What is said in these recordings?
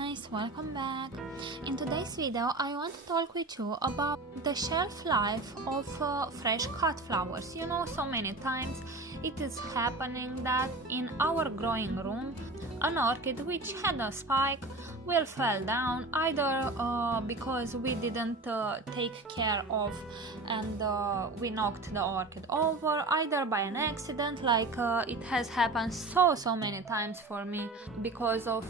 guys, welcome back. In today's video I want to talk with you about the shelf life of fresh cut flowers. You know, so many times it is happening that in our growing room an orchid which had a spike will fall down, either because we didn't take care of and we knocked the orchid over, either by an accident, like it has happened so many times for me. Because of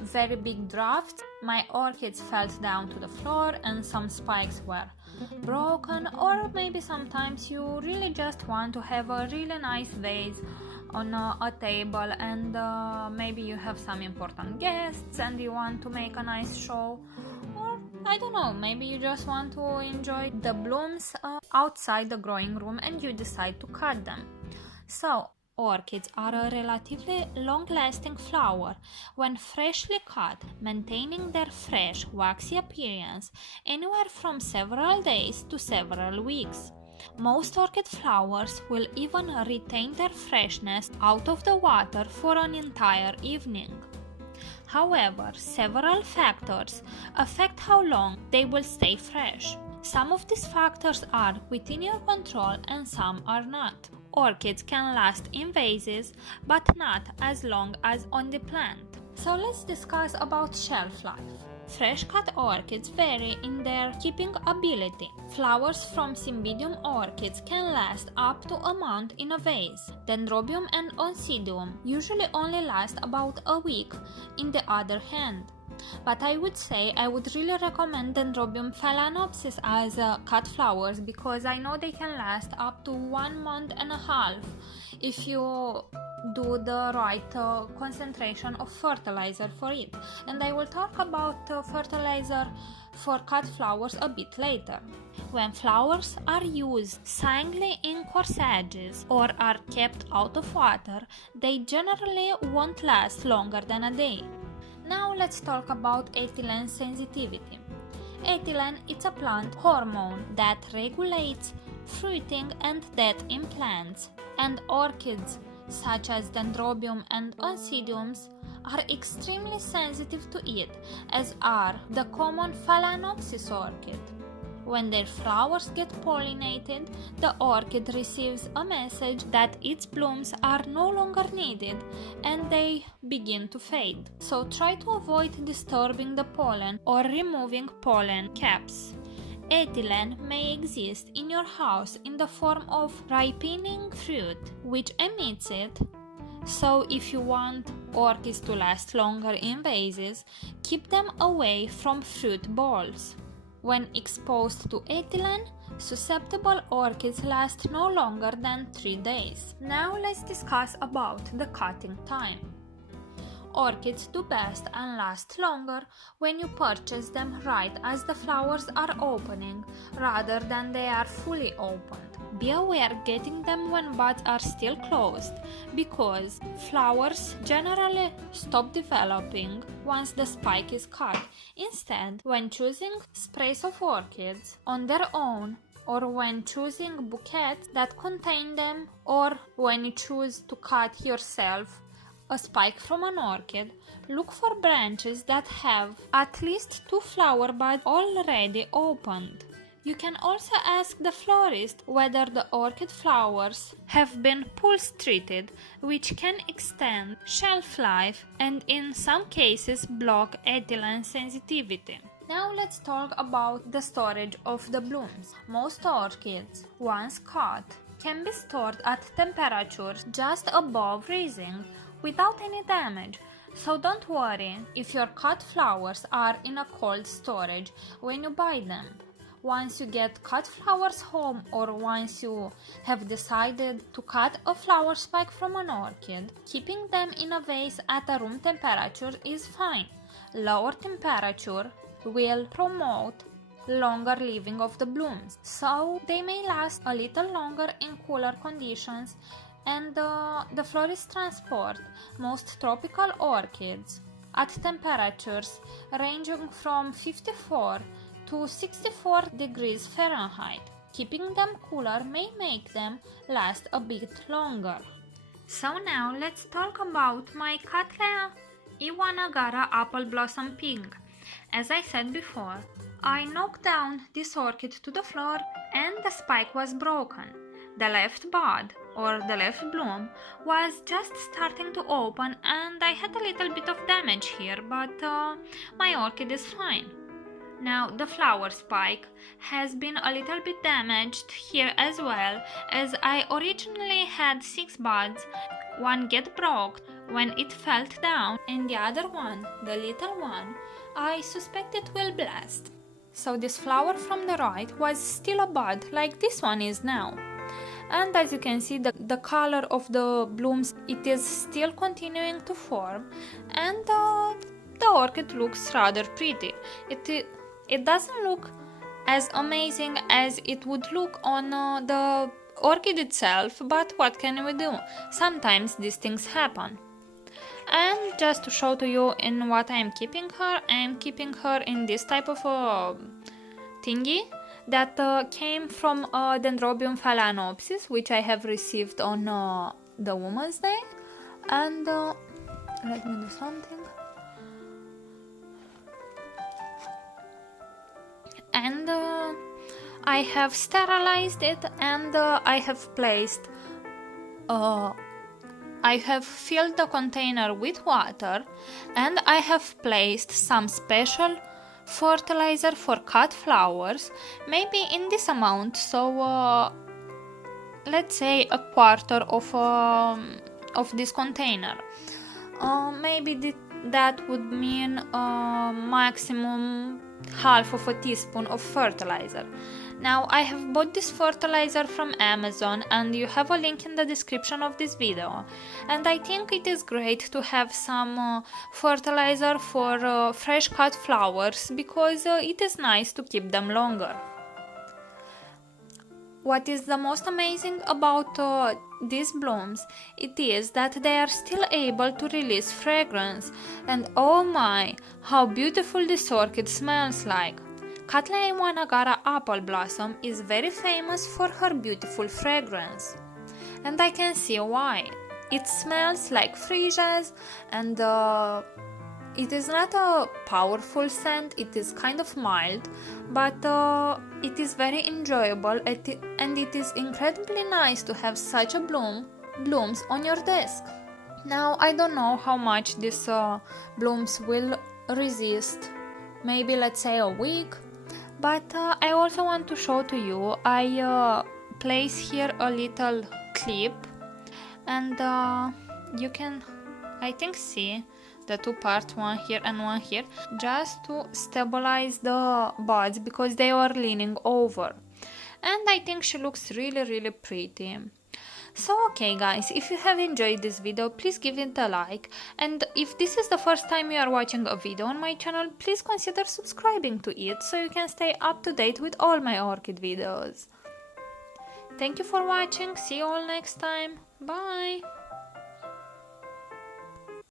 very big drafts, my orchids fell down to the floor and some spikes were broken. Or maybe sometimes you really just want to have a really nice vase on a table, and maybe you have some important guests and you want to make a nice show, or I don't know, maybe you just want to enjoy the blooms outside the growing room and you decide to cut them. So orchids are a relatively long-lasting flower when freshly cut, maintaining their fresh, waxy appearance anywhere from several days to several weeks. Most orchid flowers will even retain their freshness out of the water for an entire evening. However, several factors affect how long they will stay fresh. Some of these factors are within your control and some are not. Orchids can last in vases, but not as long as on the plant. So let's discuss about shelf life. Fresh cut orchids vary in their keeping ability. Flowers from cymbidium orchids can last up to a month in a vase. Dendrobium and oncidium usually only last about a week in the other hand. But I would say I would really recommend Dendrobium phalaenopsis as cut flowers, because I know they can last up to 1 month and a half if you do the right concentration of fertilizer for it. And I will talk about fertilizer for cut flowers a bit later. When flowers are used singly in corsages or are kept out of water, they generally won't last longer than a day. Now let's talk about ethylene sensitivity. Ethylene is a plant hormone that regulates fruiting and death in plants, and orchids such as Dendrobium and oncidiums are extremely sensitive to it, as are the common phalaenopsis orchid. When their flowers get pollinated, the orchid receives a message that its blooms are no longer needed and they begin to fade. So try to avoid disturbing the pollen or removing pollen caps. Ethylene may exist in your house in the form of ripening fruit, which emits it. So if you want orchids to last longer in vases, keep them away from fruit bowls. When exposed to ethylene, susceptible orchids last no longer than 3 days. Now let's discuss about the cutting time. Orchids do best and last longer when you purchase them right as the flowers are opening, rather than they are fully opened. Be aware getting them when buds are still closed, because flowers generally stop developing once the spike is cut. Instead, when choosing sprays of orchids on their own, or when choosing bouquets that contain them, or when you choose to cut yourself a spike from an orchid, look for branches that have at least 2 flower buds already opened. You can also ask the florist whether the orchid flowers have been pulse treated, which can extend shelf life and in some cases block ethylene sensitivity. Now let's talk about the storage of the blooms. Most orchids, once cut, can be stored at temperatures just above freezing without any damage. So don't worry if your cut flowers are in a cold storage when you buy them. Once you get cut flowers home, or once you have decided to cut a flower spike from an orchid, keeping them in a vase at a room temperature is fine. Lower temperature will promote longer living of the blooms, so they may last a little longer in cooler conditions. And the florists transport most tropical orchids at temperatures ranging from 54 to 64 degrees Fahrenheit. Keeping them cooler may make them last a bit longer. So now let's talk about my Cattleya Iwanagara Apple Blossom Pink. As I said before, I knocked down this orchid to the floor and the spike was broken. The left bud, or the left bloom, was just starting to open and I had a little bit of damage here, but my orchid is fine. Now the flower spike has been a little bit damaged here as well, as I originally had 6 buds. One get broke when it fell down and the other one, the little one, I suspect it will blast. So this flower from the right was still a bud like this one is now. And as you can see, the color of the blooms, it is still continuing to form, and the orchid looks rather pretty. It doesn't look as amazing as it would look on the orchid itself, but what can we do? Sometimes these things happen. And just to show to you in what I am keeping her in this type of thingy that came from Dendrobium phalaenopsis, which I have received on the Women's Day. And let me do something. And I have sterilized it, and I have placed I have filled the container with water, and I have placed some special fertilizer for cut flowers, maybe in this amount, so let's say a quarter of this container. Maybe that would mean maximum half of a teaspoon of fertilizer. Now I have bought this fertilizer from Amazon, and you have a link in the description of this video, and I think it is great to have some fertilizer for fresh cut flowers, because it is nice to keep them longer. What is the most amazing about these blooms, it is that they are still able to release fragrance, and oh my, how beautiful this orchid smells like. Cattleya Iwanagara Apple Blossom is very famous for her beautiful fragrance, and I can see why. It smells like freesias, and it is not a powerful scent, it is kind of mild, but it is very enjoyable, and it is incredibly nice to have such a blooms on your desk. Now I don't know how much these blooms will resist, maybe let's say a week, but I also want to show to you, I place here a little clip, and you can, I think, see the two parts, one here and one here, just to stabilize the buds because they are leaning over, and I think she looks really pretty. So okay guys, if you have enjoyed this video, please give it a like, and if this is the first time you are watching a video on my channel, please consider subscribing to it so you can stay up to date with all my orchid videos. Thank you for watching, see you all next time, bye!